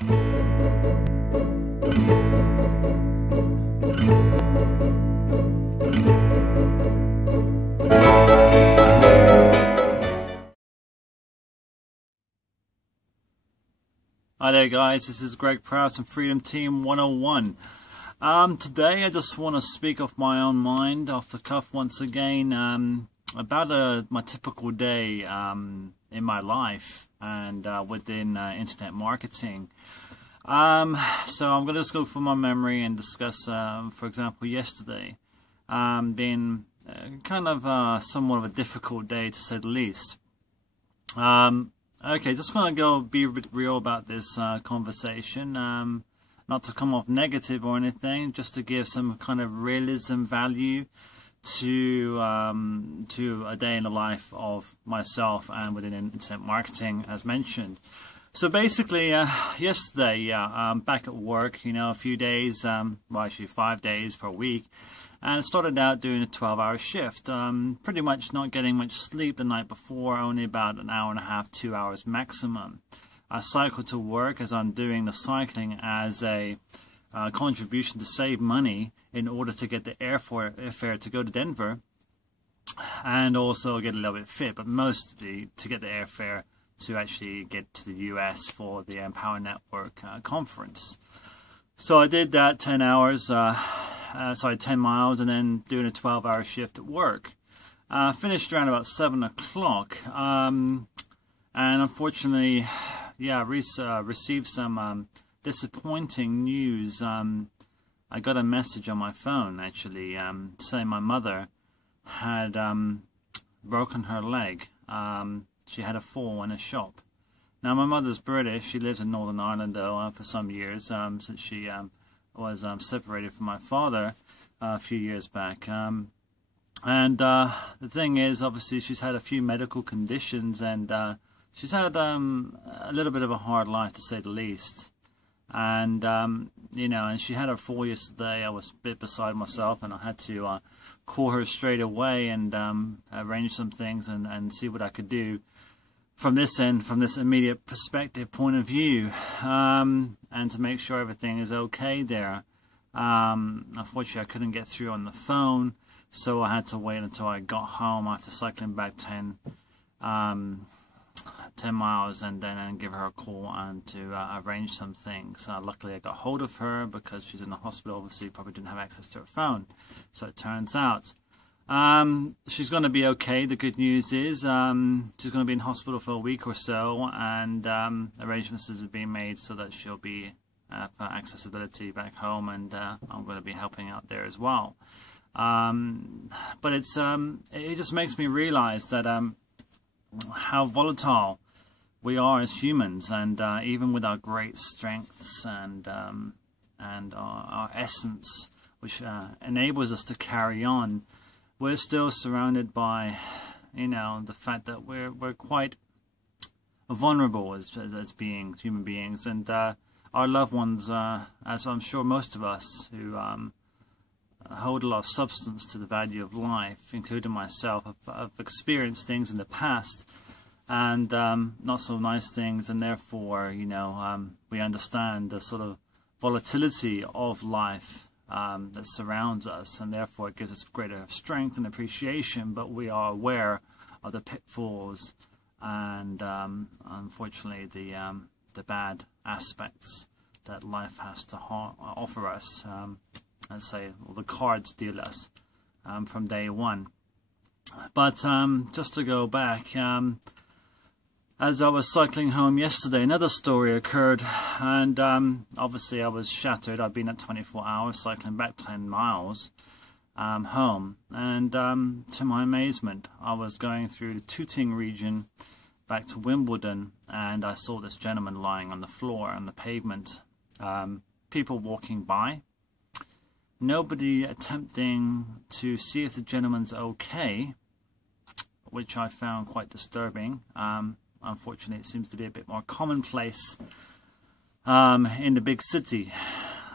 Hi there guys, this is Greg Prowse from Freedom Team 101. Today I just want to speak off my own mind, off the cuff once again, about my typical day in my life and within internet marketing. So I'm going to just go through my memory and discuss, for example, yesterday being kind of somewhat of a difficult day to say the least. Okay, just want to be real about this conversation, not to come off negative or anything, just to give some kind of realism value to a day in the life of myself and within internet marketing, as mentioned. So basically, yesterday, back at work, a few days, well actually 5 days per week, and started out doing a 12-hour shift, pretty much not getting much sleep the night before, only about an hour and a half, 2 hours maximum. I cycle to work as I'm doing the cycling as a contribution to save money in order to get the airfare to go to Denver, and also get a little bit fit, but mostly to get the airfare to actually get to the US for the Empower Network conference. So I did that 10 hours, 10 miles, and then doing a 12-hour shift at work. Finished around about 7 o'clock, and unfortunately, received some disappointing news. I got a message on my phone, actually, saying my mother had broken her leg. She had a fall in a shop. Now, my mother's British. She lives in Northern Ireland, though, for some years, since she was separated from my father a few years back. The thing is, obviously, she's had a few medical conditions, and she's had a little bit of a hard life, to say the least. And, and she had her fall yesterday. I was a bit beside myself, and I had to call her straight away and arrange some things and see what I could do from this end, from this immediate perspective point of view, and to make sure everything is okay there. Unfortunately, I couldn't get through on the phone, so I had to wait until I got home after cycling back 10 miles, and then give her a call and to arrange some things. Luckily, I got hold of her because she's in the hospital. Obviously, probably didn't have access to her phone, so it turns out she's going to be okay. The good news is she's going to be in hospital for a week or so, and arrangements are being made so that she'll be for accessibility back home, and I'm going to be helping out there as well. But it just makes me realize that how volatile we are as humans, and even with our great strengths and our essence, which enables us to carry on, we're still surrounded by, the fact that we're quite vulnerable as beings, human beings, and our loved ones, as I'm sure most of us who hold a lot of substance to the value of life, including myself, have experienced things in the past, and not so nice things, and therefore, we understand the sort of volatility of life that surrounds us, and therefore it gives us greater strength and appreciation, but we are aware of the pitfalls and unfortunately the bad aspects that life has to offer us, let's say, or the cards deal us from day one. But just to go back, as I was cycling home yesterday, another story occurred, and obviously I was shattered. I've been at 24 hours cycling back 10 miles home, and to my amazement, I was going through the Tooting region back to Wimbledon, and I saw this gentleman lying on the floor on the pavement, people walking by, nobody attempting to see if the gentleman's okay, which I found quite disturbing. Unfortunately, it seems to be a bit more commonplace in the big city.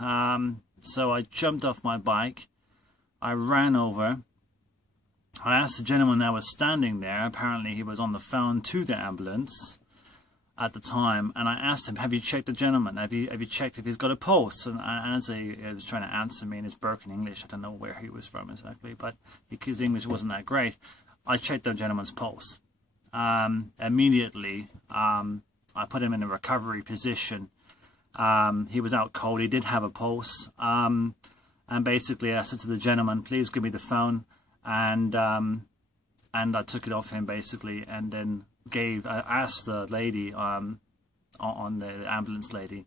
So I jumped off my bike, I ran over, I asked the gentleman that was standing there, apparently he was on the phone to the ambulance, at the time, and I asked him, "Have you checked the gentleman? Have you checked if he's got a pulse?" And as he was trying to answer me in his broken English, I don't know where he was from exactly, but his English wasn't that great. I checked the gentleman's pulse. Immediately, I put him in a recovery position. He was out cold. He did have a pulse, and basically I said to the gentleman, "Please give me the phone," and I took it off him basically, and then I asked the lady on the ambulance lady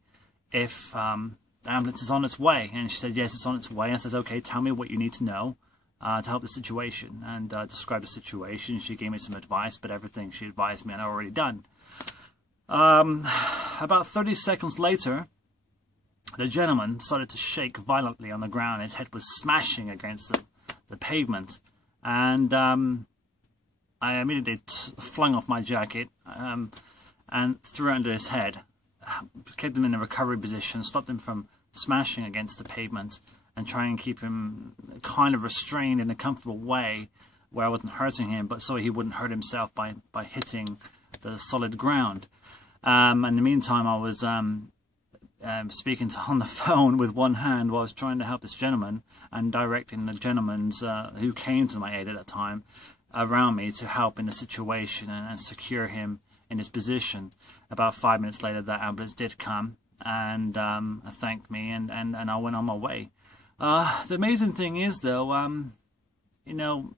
if the ambulance is on its way, and she said yes, it's on its way. I said, "Okay, tell me what you need to know to help the situation," and described the situation. She gave me some advice, but everything she advised me I'd already done. About 30 seconds later, the gentleman started to shake violently on the ground. His head was smashing against the pavement, and I immediately flung off my jacket and threw it under his head, kept him in a recovery position, stopped him from smashing against the pavement, and trying and keep him kind of restrained in a comfortable way where I wasn't hurting him, but so he wouldn't hurt himself by hitting the solid ground. In the meantime, I was speaking on the phone with one hand while I was trying to help this gentleman and directing the gentleman's who came to my aid at that time around me to help in the situation and secure him in his position. About 5 minutes later, that ambulance did come and thanked me, and I went on my way. The amazing thing is, though, you know,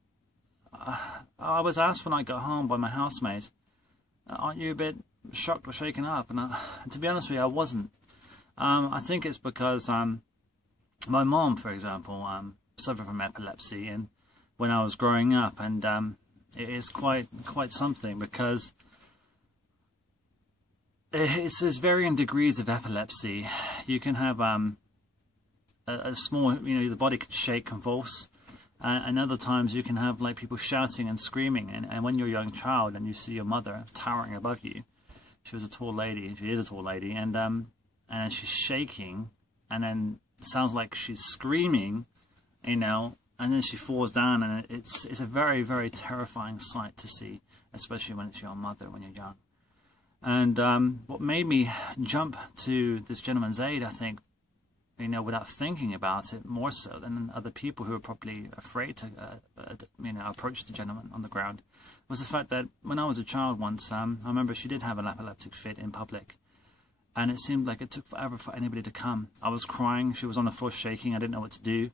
I was asked when I got home by my housemate, "Aren't you a bit shocked or shaken up?" And to be honest with you, I wasn't. I think it's because my mom, for example, suffered from epilepsy, and when I was growing up, and it is quite something, because there's varying degrees of epilepsy. You can have a small, the body can shake, convulse, and other times you can have like people shouting and screaming, and when you're a young child and you see your mother towering above you, she was a tall lady, she is a tall lady, and she's shaking, and then it sounds like she's screaming, and then she falls down, and it's a very, very terrifying sight to see, especially when it's your mother when you're young. And what made me jump to this gentleman's aid, I think, without thinking about it more so than other people who are probably afraid to, approach the gentleman on the ground, was the fact that when I was a child once, I remember she did have an epileptic fit in public, and it seemed like it took forever for anybody to come. I was crying, she was on the floor shaking, I didn't know what to do.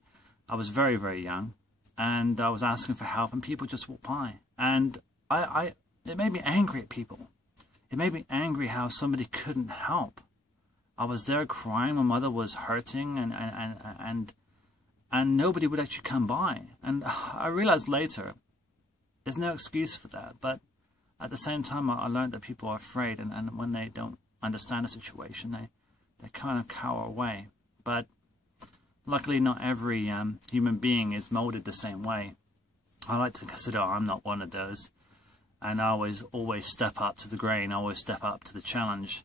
I was very, very young, and I was asking for help, and people just walked by, and it made me angry at people. It made me angry how somebody couldn't help. I was there crying, my mother was hurting, and nobody would actually come by. And I realized later, there's no excuse for that, but at the same time, I learned that people are afraid, and when they don't understand the situation, they kind of cower away. But luckily, not every human being is molded the same way. I like to consider I'm not one of those, and I always step up to the grain, I always step up to the challenge,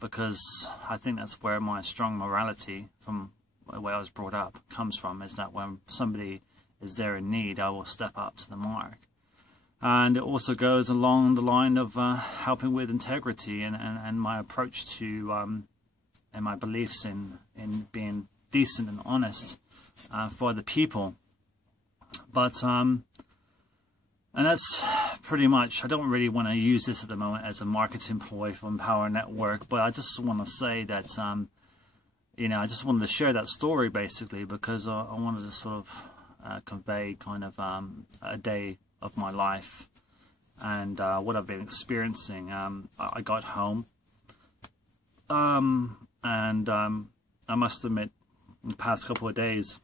because I think that's where my strong morality, from the way I was brought up, comes from, is that when somebody is there in need, I will step up to the mark. And it also goes along the line of helping with integrity and my approach to and my beliefs in being decent and honest for other people. But and that's pretty much, I don't really want to use this at the moment as a marketing ploy for Empower Network, but I just want to say that I just wanted to share that story basically, because I wanted to sort of convey kind of a day of my life and what I've been experiencing. I got home, and I must admit, in the past couple of days,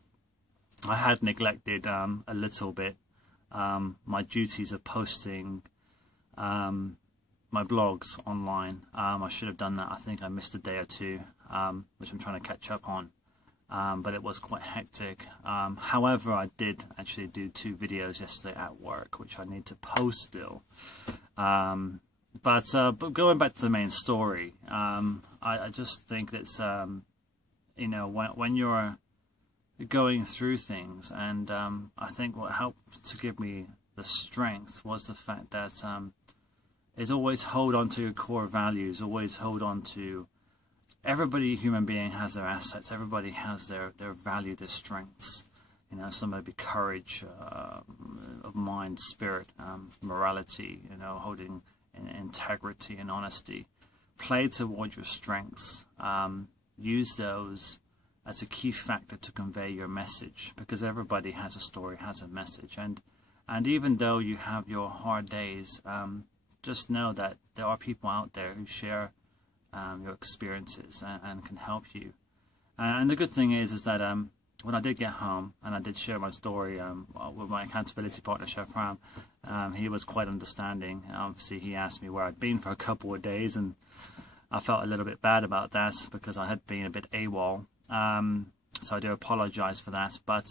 I had neglected a little bit my duties of posting my blogs online. I should have done that. I think I missed a day or two, which I'm trying to catch up on. But it was quite hectic. However, I did actually do 2 videos yesterday at work, which I need to post still. But going back to the main story, I just think that's, when you're going through things, and I think what helped to give me the strength was the fact that is always hold on to your core values, always hold on to, everybody, human being, has their assets, everybody has their value, their strengths. You know, some may be courage of mind, spirit, morality, you know, holding integrity and honesty. Play toward your strengths. Use those as a key factor to convey your message, because everybody has a story, has a message. And even though you have your hard days, just know that there are people out there who share your experiences and can help you. And the good thing is that when I did get home and I did share my story with my accountability partner, Chef Ram, he was quite understanding. Obviously, he asked me where I'd been for a couple of days, and I felt a little bit bad about that because I had been a bit AWOL. So I do apologize for that. But,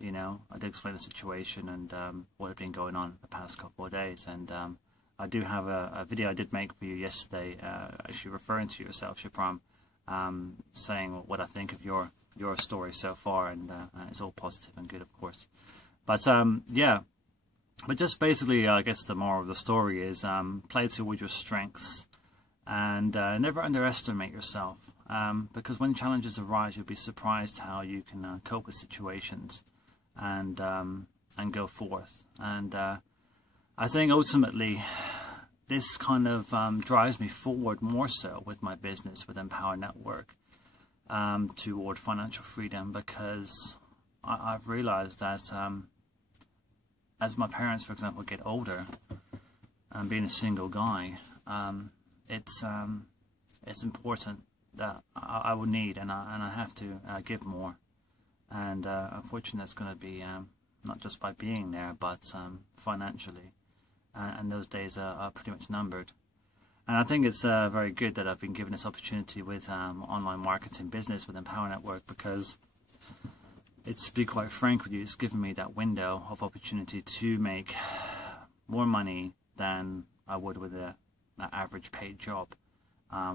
you know, I did explain the situation and what had been going on the past couple of days. And I do have a video I did make for you yesterday, actually referring to yourself, Shipram, saying what I think of your story so far, and it's all positive and good, of course. But yeah, but just basically, I guess the moral of the story is play toward your strengths, and never underestimate yourself, because when challenges arise, you'll be surprised how you can cope with situations and go forth. And I think ultimately this kind of drives me forward more so with my business, with Empower Network, toward financial freedom, because I've realized that as my parents, for example, get older, and being a single guy, it's important that I will need and I have to give more. And unfortunately, that's going to be not just by being there, but financially. And those days are pretty much numbered. And I think it's very good that I've been given this opportunity with online marketing business with Empower Network, because it's, to be quite frank with you, it's given me that window of opportunity to make more money than I would with an average paid job,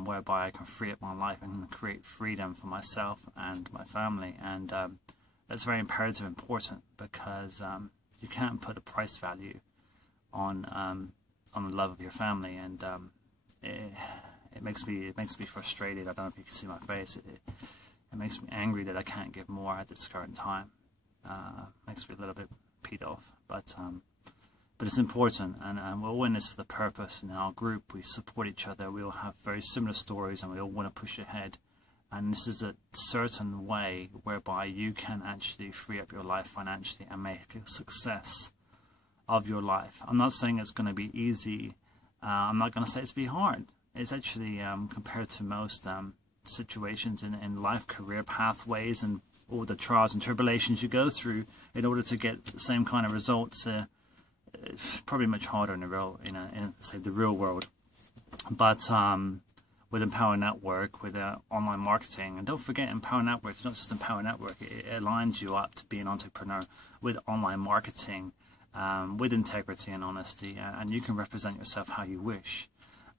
whereby I can free up my life and create freedom for myself and my family. And that's very imperative and important, because you can't put a price value on the love of your family. And it makes me frustrated. I don't know if you can see my face. It makes me angry that I can't give more at this current time. Makes me a little bit peed off. But it's important, and we're all in this for the purpose. In our group, we support each other. We all have very similar stories, and we all want to push ahead. And this is a certain way whereby you can actually free up your life financially and make a success of your life. I'm not saying it's going to be easy. I'm not going to say it's be hard. It's actually, compared to most situations in life, career pathways, and all the trials and tribulations you go through in order to get the same kind of results, it's probably much harder in the real, in say the real world. But with Empower Network, with online marketing, and don't forget, Empower Network, it's not just Empower Network, it aligns you up to be an entrepreneur with online marketing, with integrity and honesty, and you can represent yourself how you wish.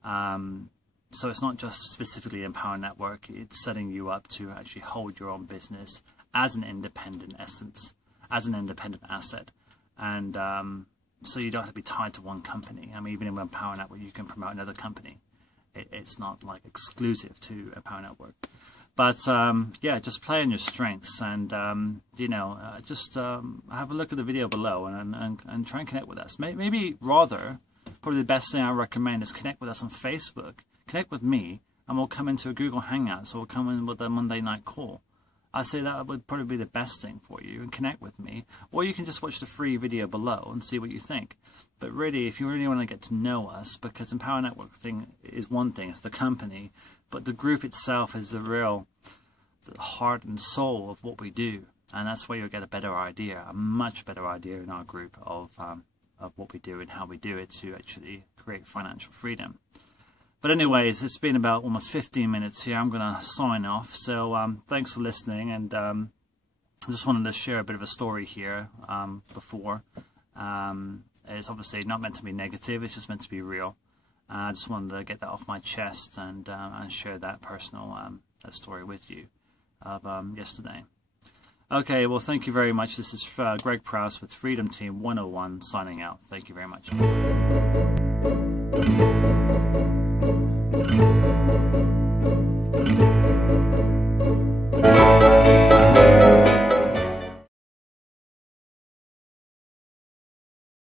So it's not just specifically Empower Network, it's setting you up to actually hold your own business as an independent essence, as an independent asset. And so you don't have to be tied to one company. I mean, even in Empower Network, you can promote another company. It's not like exclusive to Empower Network. But yeah, just play on your strengths, and just have a look at the video below and try and connect with us. Maybe rather, probably the best thing I recommend is connect with us on Facebook. Connect with me, and we'll come into a Google Hangouts, or we'll come in with a Monday night call. I say that would probably be the best thing for you, and connect with me. Or you can just watch the free video below and see what you think. But really, if you really want to get to know us, because Empower Network thing is one thing, it's the company, but the group itself is the heart and soul of what we do. And that's where you'll get a better idea, a much better idea in our group of what we do and how we do it to actually create financial freedom. But anyways, it's been about almost 15 minutes here. I'm going to sign off. So thanks for listening. And I just wanted to share a bit of a story here before. It's obviously not meant to be negative. It's just meant to be real. I just wanted to get that off my chest and share that personal that story with you of yesterday. Okay, well, thank you very much. This is Greg Prowse with Freedom Team 101 signing out. Thank you very much.